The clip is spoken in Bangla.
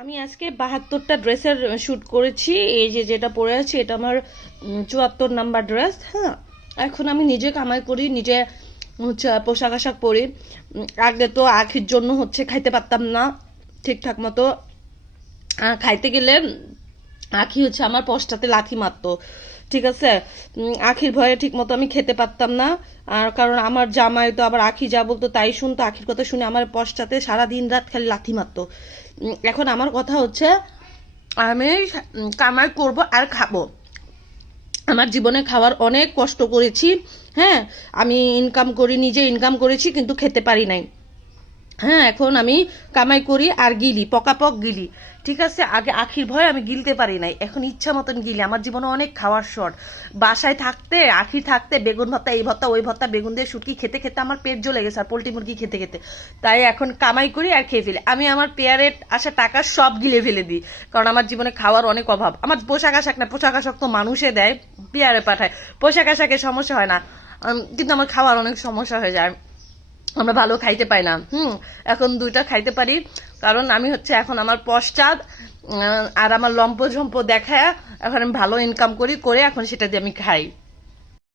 আমি আজকে 72টা ড্রেসের শ্যুট করেছি। এই যে যেটা পরে আছি এটা আমার 74 নাম্বার ড্রেস। হ্যাঁ, এখন আমি নিজে কামাই করি, নিজে হচ্ছে পোশাক আশাক পরি। আগে তো আখির জন্য হচ্ছে খাইতে পারতাম না ঠিকঠাক মতো। খাইতে গেলে আখি হচ্ছে আমার পশটাতে লাথি মারতো। ঠিক আছে, আখির ভয়ে ঠিক মতো আমি খেতে পারতাম না। আর কারণ আমার জামাই তো আবার আখি যা বলতো তাই শুনতো, আখির কথা শুনে আমার পশটাতে সারা দিন রাত খালি লাথি মারতো। এখন আমার কথা হচ্ছে আমি কামাই করব আর খাবো। আমার জীবনে খাওয়ার অনেক কষ্ট করেছি। হ্যাঁ, আমি ইনকাম করি, নিজে ইনকাম করেছি কিন্তু খেতে পারি নাই। হ্যাঁ, এখন আমি কামাই করি আর গিলি, পকাপক গিলি। ঠিক আছে, আগে আখির ভয় আমি গিলতে পারি নাই, এখন ইচ্ছা মতন গিলি। আমার জীবনে অনেক খাওয়ার শর্ট। বাসায় থাকতে, আখি থাকতে বেগুন ভর্তা, এই ভর্তা, ওই ভর্তা, বেগুন দিয়ে শুটকি খেতে খেতে আমার পেট জ্বলে গেছে, আর পোলট্রি মুরগি খেতে খেতে। তাই এখন কামাই করি আর খেয়ে ফেলি। আমি আমার পেয়ারের আসা টাকা সব গিলে ফেলে দিই, কারণ আমার জীবনে খাওয়ার অনেক অভাব। আমার পোশাক আশাক না, পোশাক আশাক তো মানুষে দেয়, পেয়ারে পাঠায়। পোশাক আশাকে সমস্যা হয় না, কিন্তু আমার খাওয়ার অনেক সমস্যা হয়ে যায়। আমরা ভালো খাইতে পাই না। এখন দুইটা খাইতে পারি, কারণ আমি হচ্ছে এখন আমার পশ্চাৎ আর আমার লম্প ঝম্প দেখায় এখন আমি ভালো ইনকাম করি, করে এখন সেটা দিয়ে আমি খাই।